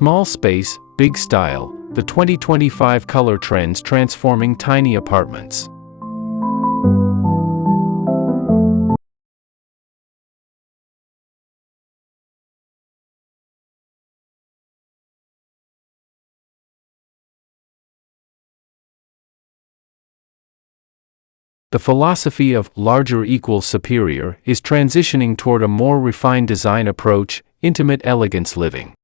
Small space, big style, the 2025 color trends transforming tiny apartments. The philosophy of larger equals superior is transitioning toward a more refined design approach, intimate elegance living.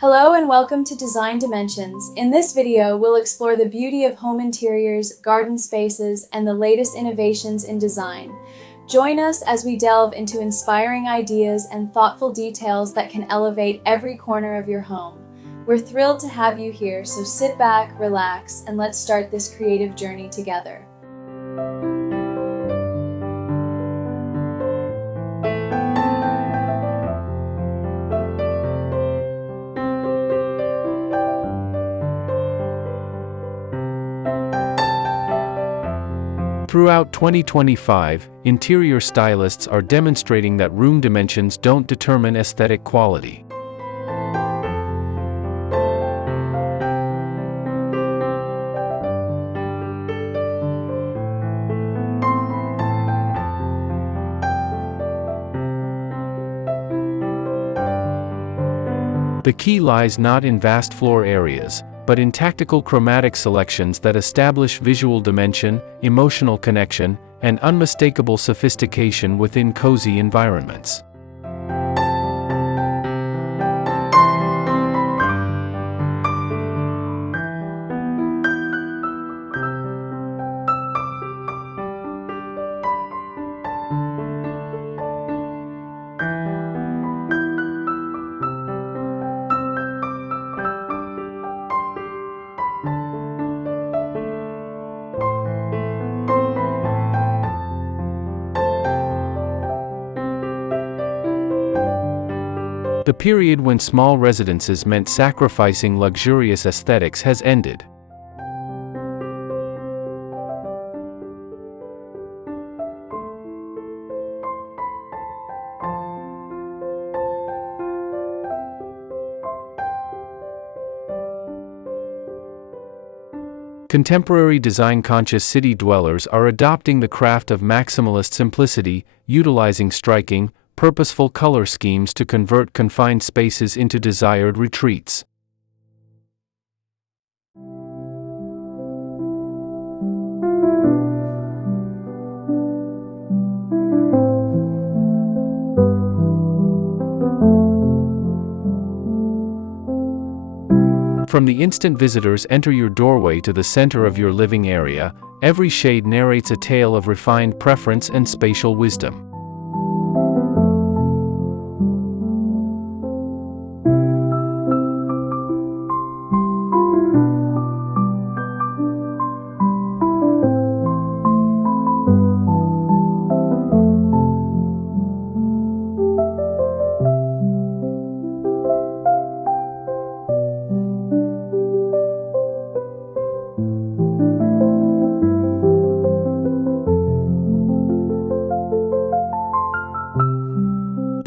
Hello and welcome to Design Dimensions. In this video, we'll explore the beauty of home interiors, garden spaces, and the latest innovations in design. Join us as we delve into inspiring ideas and thoughtful details that can elevate every corner of your home. We're thrilled to have you here, so sit back, relax, and let's start this creative journey together. Throughout 2025, interior stylists are demonstrating that room dimensions don't determine aesthetic quality. The key lies not in vast floor areas, but in tactical chromatic selections that establish visual dimension, emotional connection, and unmistakable sophistication within cozy environments. The period when small residences meant sacrificing luxurious aesthetics has ended. Contemporary design-conscious city dwellers are adopting the craft of maximalist simplicity, utilizing striking, purposeful color schemes to convert confined spaces into desired retreats. From the instant visitors enter your doorway to the center of your living area, every shade narrates a tale of refined preference and spatial wisdom.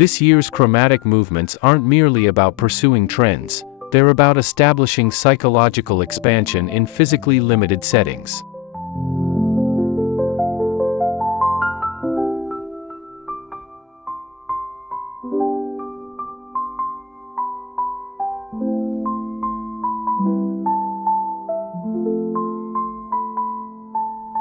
This year's chromatic movements aren't merely about pursuing trends, they're about establishing psychological expansion in physically limited settings.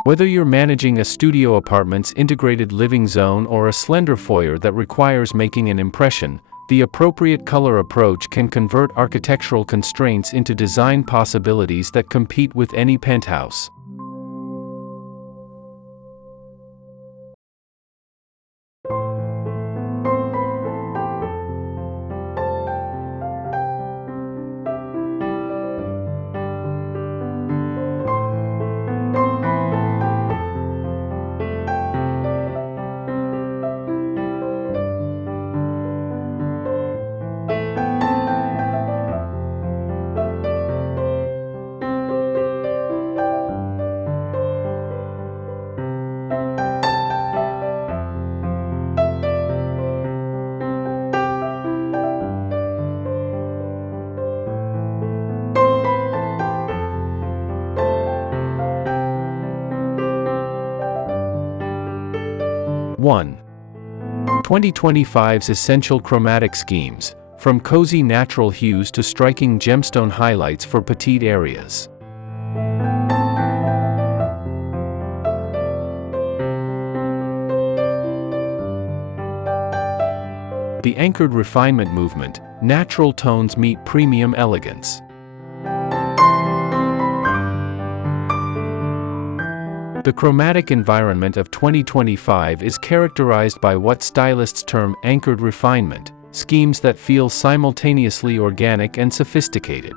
Whether you're managing a studio apartment's integrated living zone or a slender foyer that requires making an impression, the appropriate color approach can convert architectural constraints into design possibilities that compete with any penthouse. 1. 2025's essential chromatic schemes, from cozy natural hues to striking gemstone highlights for petite areas. The anchored refinement movement, natural tones meet premium elegance. The chromatic environment of 2025 is characterized by what stylists term anchored refinement, schemes that feel simultaneously organic and sophisticated.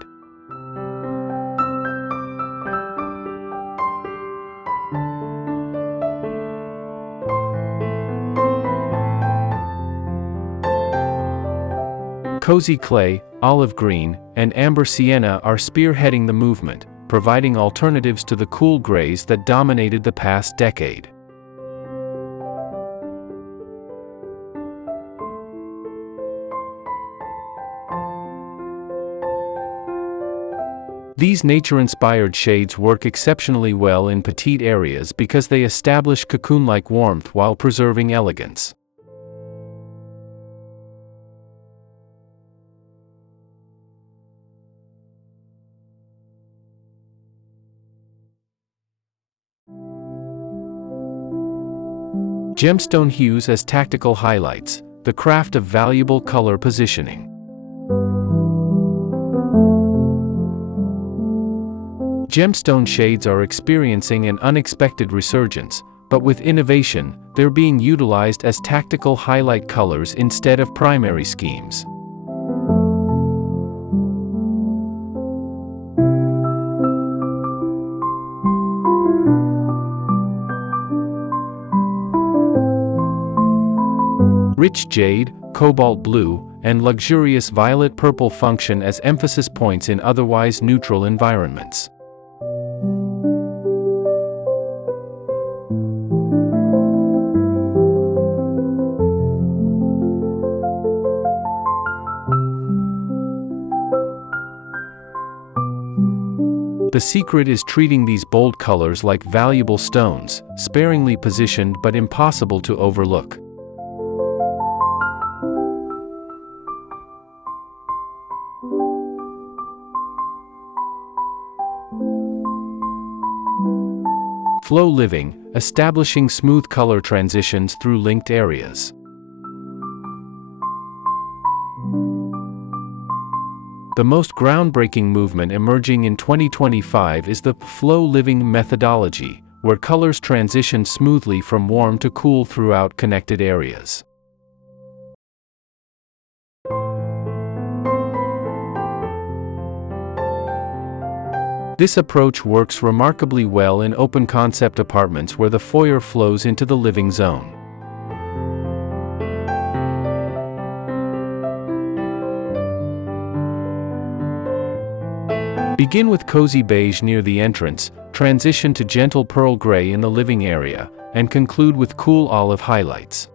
Cozy clay, olive green, and amber sienna are spearheading the movement, providing alternatives to the cool grays that dominated the past decade. These nature-inspired shades work exceptionally well in petite areas because they establish cocoon-like warmth while preserving elegance. Gemstone hues as tactical highlights, the craft of valuable color positioning. Gemstone shades are experiencing an unexpected resurgence, but with innovation, they're being utilized as tactical highlight colors instead of primary schemes. Rich jade, cobalt blue, and luxurious violet purple function as emphasis points in otherwise neutral environments. The secret is treating these bold colors like valuable stones, sparingly positioned but impossible to overlook. Flow living, establishing smooth color transitions through linked areas. The most groundbreaking movement emerging in 2025 is the flow living methodology, where colors transition smoothly from warm to cool throughout connected areas. This approach works remarkably well in open concept apartments where the foyer flows into the living zone. Begin with cozy beige near the entrance, transition to gentle pearl gray in the living area, and conclude with cool olive highlights.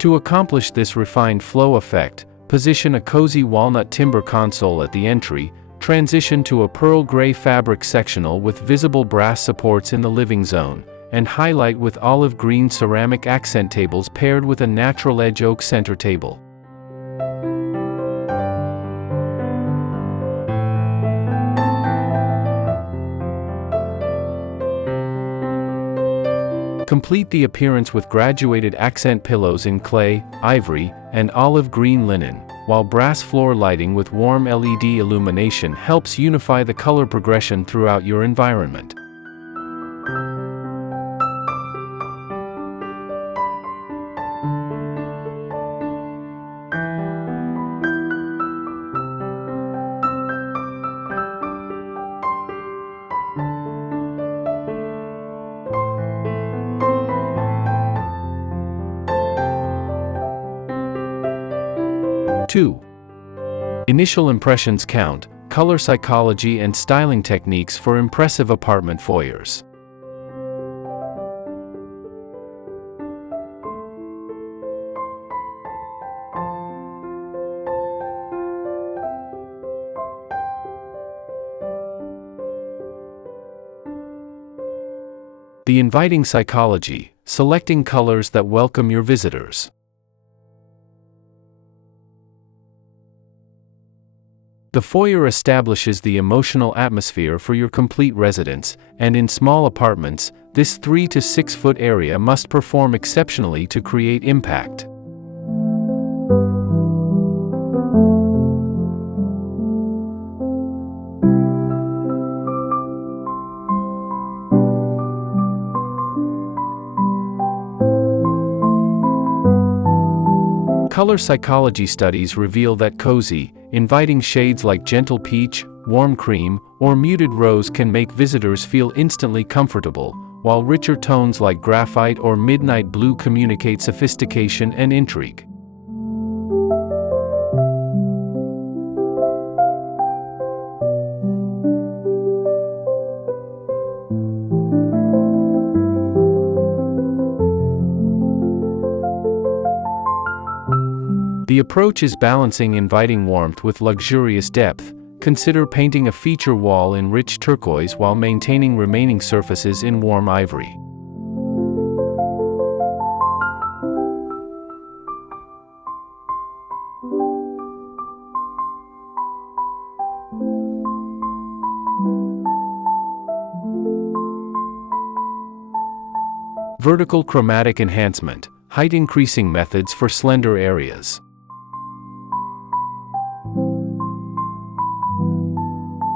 To accomplish this refined flow effect, position a cozy walnut timber console at the entry, transition to a pearl gray fabric sectional with visible brass supports in the living zone, and highlight with olive green ceramic accent tables paired with a natural edge oak center table. Complete the appearance with graduated accent pillows in clay, ivory, and olive green linen, while brass floor lighting with warm LED illumination helps unify the color progression throughout your environment. Two. Initial impressions count, color psychology and styling techniques for impressive apartment foyers. The inviting psychology, selecting colors that welcome your visitors. The foyer establishes the emotional atmosphere for your complete residence, and in small apartments, this 3 to 6 foot area must perform exceptionally to create impact. Color psychology studies reveal that cozy, inviting shades like gentle peach, warm cream, or muted rose can make visitors feel instantly comfortable, while richer tones like graphite or midnight blue communicate sophistication and intrigue. The approach is balancing inviting warmth with luxurious depth. Consider painting a feature wall in rich turquoise while maintaining remaining surfaces in warm ivory. Vertical chromatic enhancement, height increasing methods for slender areas.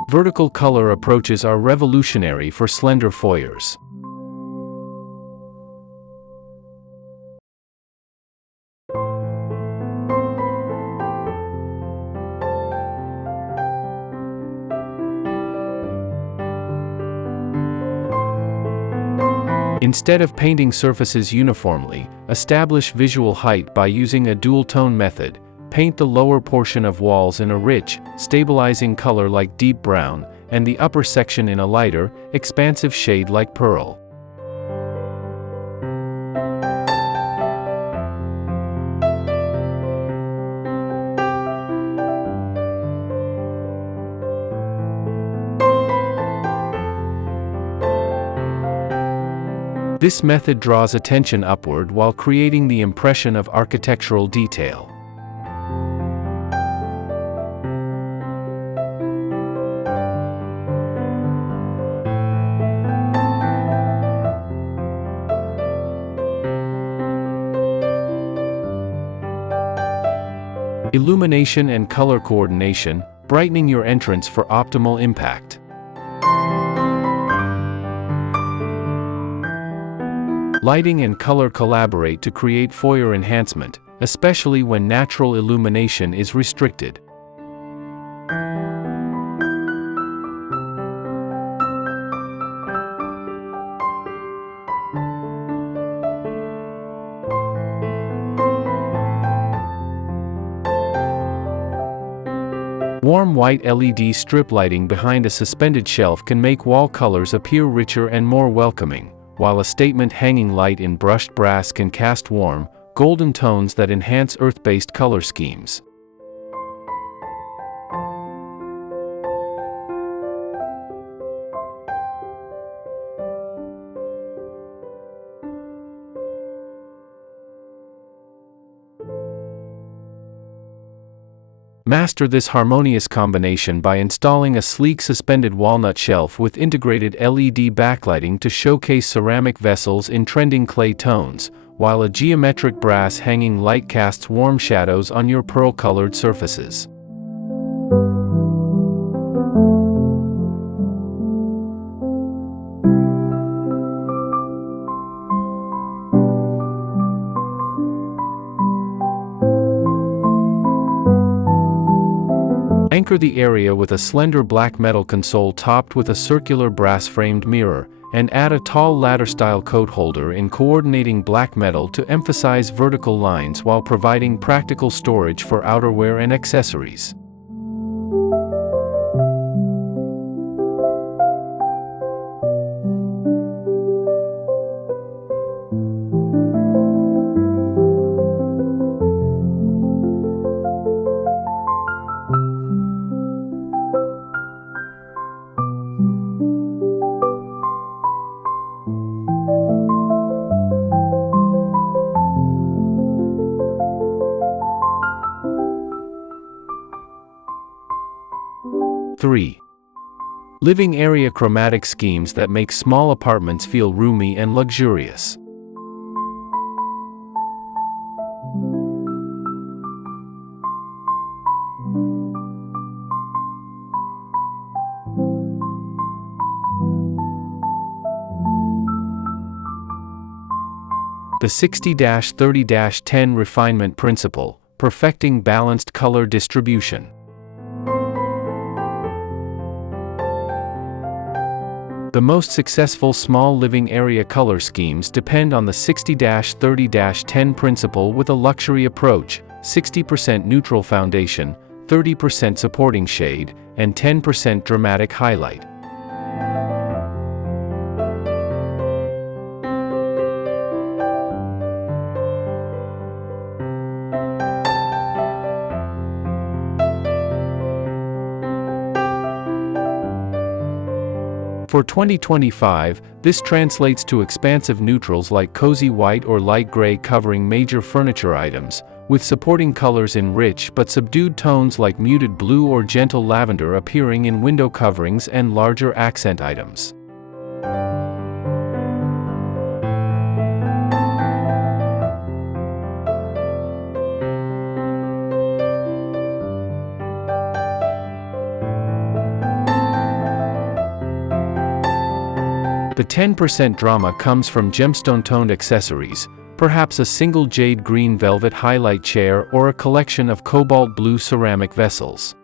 Vertical color approaches are revolutionary for slender foyers. Instead of painting surfaces uniformly, establish visual height by using a dual-tone method. Paint the lower portion of walls in a rich, stabilizing color like deep brown, and the upper section in a lighter, expansive shade like pearl. This method draws attention upward while creating the impression of architectural detail. Illumination and color coordination, brightening your entrance for optimal impact. Lighting and color collaborate to create foyer enhancement, especially when natural illumination is restricted. Warm white LED strip lighting behind a suspended shelf can make wall colors appear richer and more welcoming, while a statement hanging light in brushed brass can cast warm, golden tones that enhance earth-based color schemes. Master this harmonious combination by installing a sleek suspended walnut shelf with integrated LED backlighting to showcase ceramic vessels in trending clay tones, while a geometric brass hanging light casts warm shadows on your pearl-colored surfaces. Anchor the area with a slender black metal console topped with a circular brass-framed mirror, and add a tall ladder-style coat holder in coordinating black metal to emphasize vertical lines while providing practical storage for outerwear and accessories. 3. Living area chromatic schemes that make small apartments feel roomy and luxurious. The 60-30-10 refinement principle, perfecting balanced color distribution. The most successful small living area color schemes depend on the 60-30-10 principle with a luxury approach, 60% neutral foundation, 30% supporting shade, and 10% dramatic highlight. For 2025, this translates to expansive neutrals like cozy white or light gray covering major furniture items, with supporting colors in rich but subdued tones like muted blue or gentle lavender appearing in window coverings and larger accent items. The 10% drama comes from gemstone-toned accessories, perhaps a single jade green velvet highlight chair or a collection of cobalt blue ceramic vessels.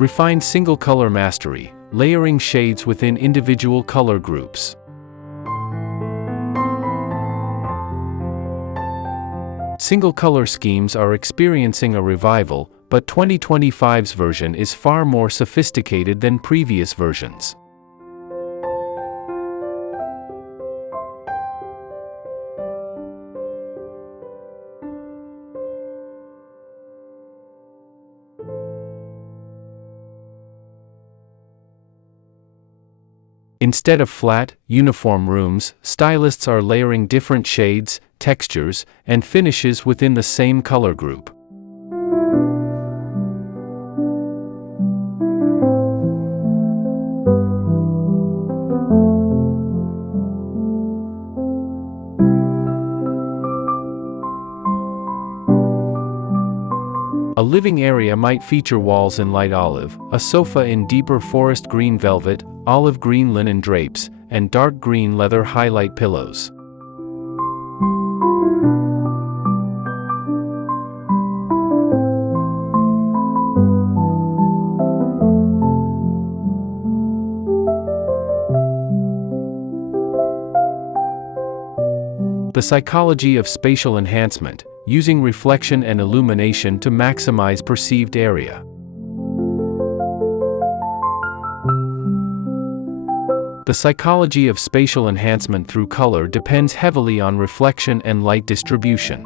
Refined single-color mastery, layering shades within individual color groups. Single-color schemes are experiencing a revival, but 2025's version is far more sophisticated than previous versions. Instead of flat, uniform rooms, stylists are layering different shades, textures, and finishes within the same color group. A living area might feature walls in light olive, a sofa in deeper forest green velvet, olive green linen drapes, and dark green leather highlight pillows. The psychology of spatial enhancement, using reflection and illumination to maximize perceived area. The psychology of spatial enhancement through color depends heavily on reflection and light distribution.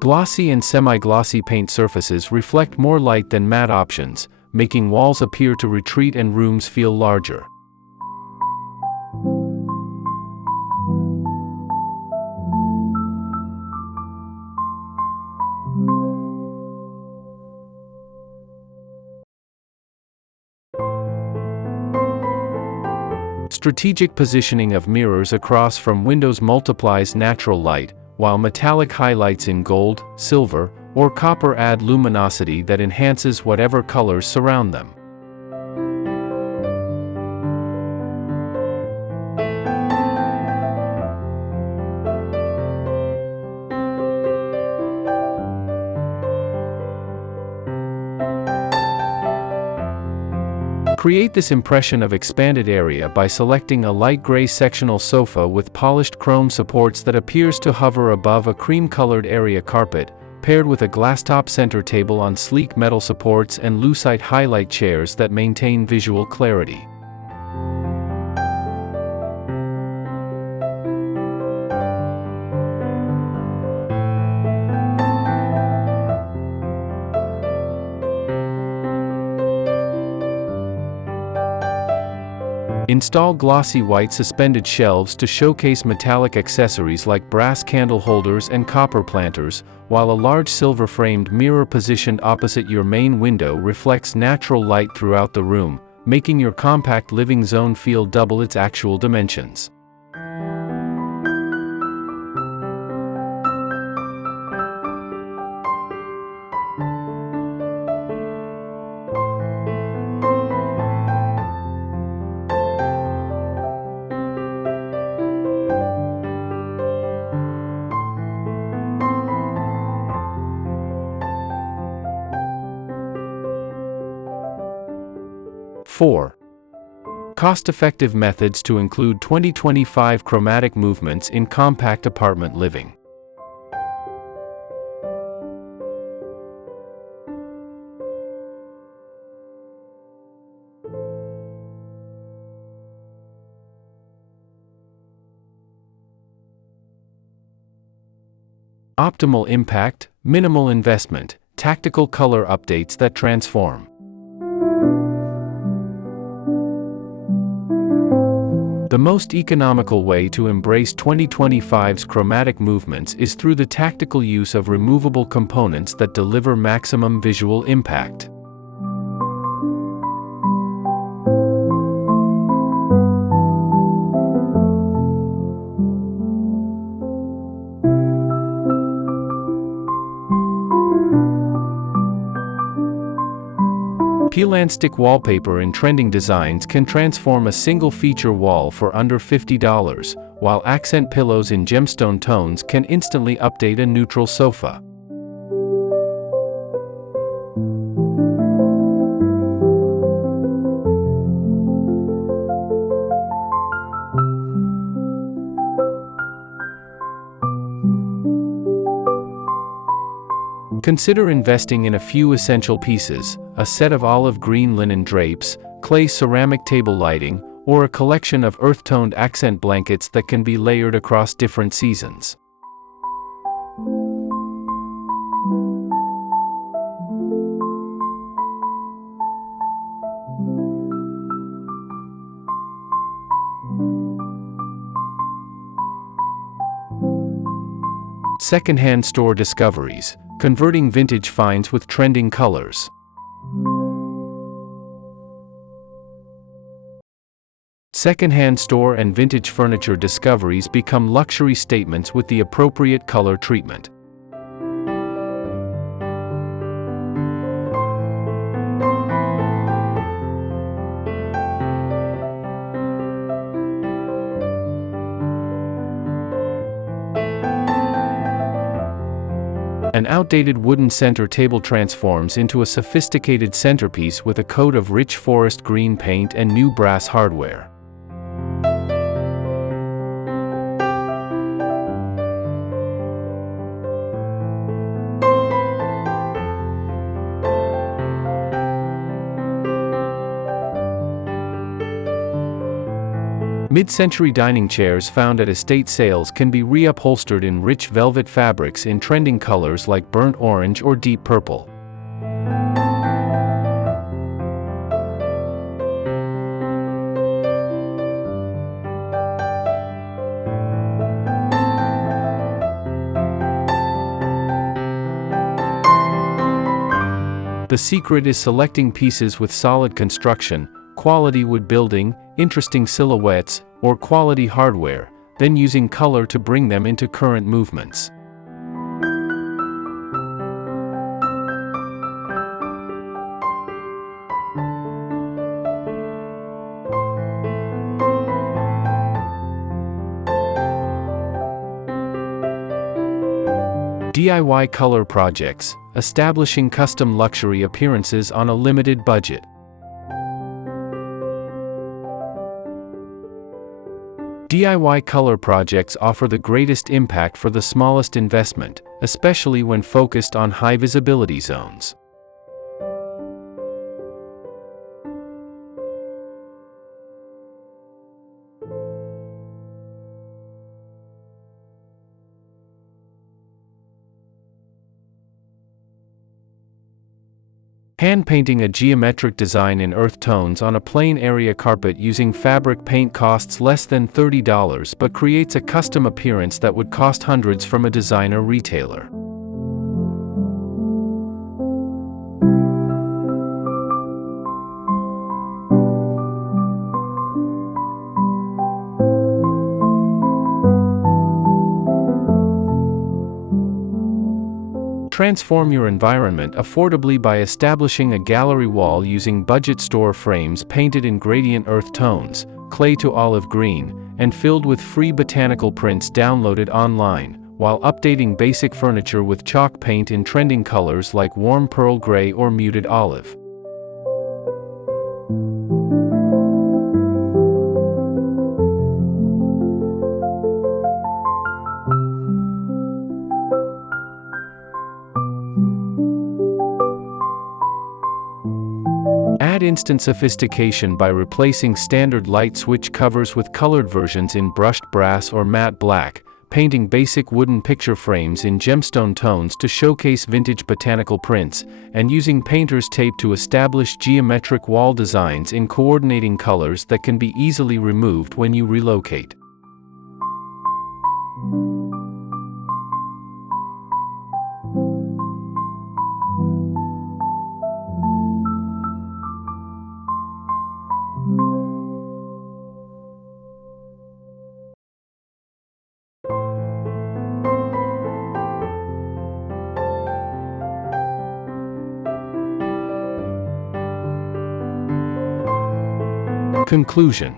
Glossy and semi-glossy paint surfaces reflect more light than matte options, making walls appear to retreat and rooms feel larger. Strategic positioning of mirrors across from windows multiplies natural light, while metallic highlights in gold, silver, or copper add luminosity that enhances whatever colors surround them. Create this impression of expanded area by selecting a light gray sectional sofa with polished chrome supports that appears to hover above a cream-colored area carpet, paired with a glasstop center table on sleek metal supports and lucite highlight chairs that maintain visual clarity. Install glossy white suspended shelves to showcase metallic accessories like brass candle holders and copper planters, while a large silver-framed mirror positioned opposite your main window reflects natural light throughout the room, making your compact living zone feel double its actual dimensions. Four. Cost-effective methods to include 2025 chromatic movements in compact apartment living. Optimal impact, minimal investment, tactical color updates that transform. The most economical way to embrace 2025's chromatic movements is through the tactical use of removable components that deliver maximum visual impact. Peel and stick wallpaper in trending designs can transform a single feature wall for under $50, while accent pillows in gemstone tones can instantly update a neutral sofa. Consider investing in a few essential pieces: a set of olive green linen drapes, clay ceramic table lighting, or a collection of earth-toned accent blankets that can be layered across different seasons. Secondhand store discoveries, converting vintage finds with trending colors. Secondhand store and vintage furniture discoveries become luxury statements with the appropriate color treatment. An outdated wooden center table transforms into a sophisticated centerpiece with a coat of rich forest green paint and new brass hardware. Mid-century dining chairs found at estate sales can be reupholstered in rich velvet fabrics in trending colors like burnt orange or deep purple. The secret is selecting pieces with solid construction, quality wood building, interesting silhouettes, or quality hardware, then using color to bring them into current movements. DIY color projects, establishing custom luxury appearances on a limited budget. DIY color projects offer the greatest impact for the smallest investment, especially when focused on high visibility zones. Hand-painting a geometric design in earth tones on a plain area carpet using fabric paint costs less than $30 but creates a custom appearance that would cost hundreds from a designer retailer. Transform your environment affordably by establishing a gallery wall using budget store frames painted in gradient earth tones, clay to olive green, and filled with free botanical prints downloaded online, while updating basic furniture with chalk paint in trending colors like warm pearl gray or muted olive. Add instant sophistication by replacing standard light switch covers with colored versions in brushed brass or matte black, painting basic wooden picture frames in gemstone tones to showcase vintage botanical prints, and using painter's tape to establish geometric wall designs in coordinating colors that can be easily removed when you relocate. Conclusion.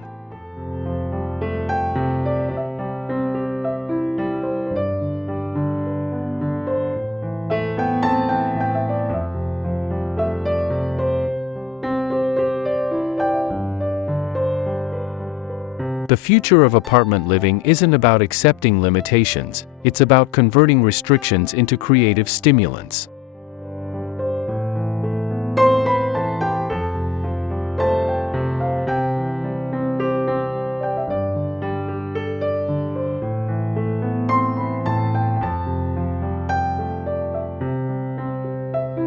The future of apartment living isn't about accepting limitations, it's about converting restrictions into creative stimulants.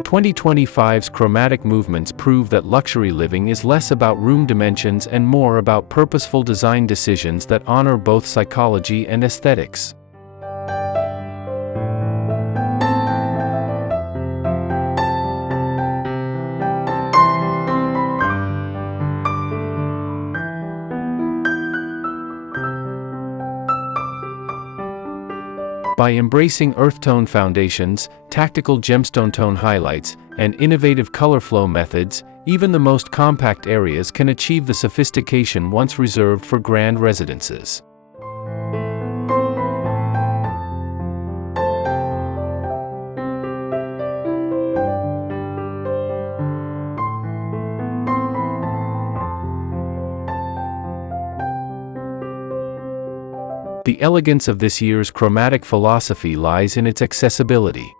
Twenty 2025's chromatic movements prove that luxury living is less about room dimensions and more about purposeful design decisions that honor both psychology and aesthetics. By embracing earth-tone foundations, tactical gemstone tone highlights, and innovative color flow methods, even the most compact areas can achieve the sophistication once reserved for grand residences. The elegance of this year's chromatic philosophy lies in its accessibility.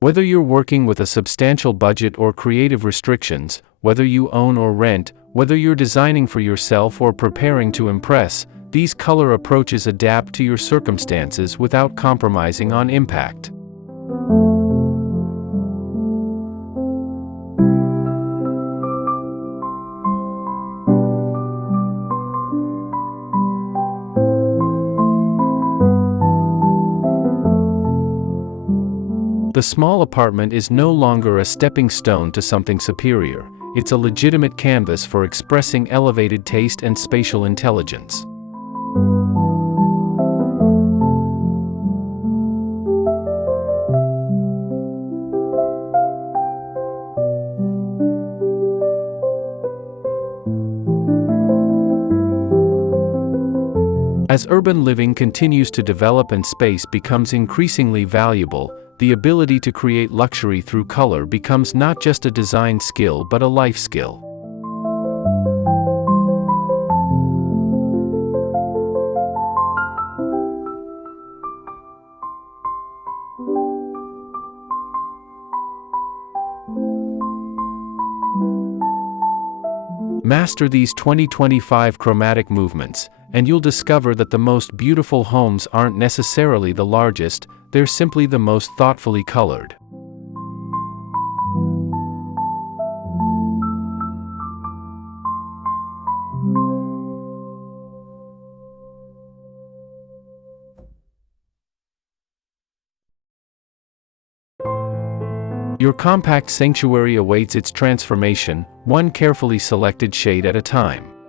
Whether you're working with a substantial budget or creative restrictions, whether you own or rent, whether you're designing for yourself or preparing to impress, these color approaches adapt to your circumstances without compromising on impact. The small apartment is no longer a stepping stone to something superior, it's a legitimate canvas for expressing elevated taste and spatial intelligence. As urban living continues to develop and space becomes increasingly valuable, the ability to create luxury through color becomes not just a design skill but a life skill. Master these 2025 chromatic movements, and you'll discover that the most beautiful homes aren't necessarily the largest, they're simply the most thoughtfully colored. Your compact sanctuary awaits its transformation, one carefully selected shade at a time.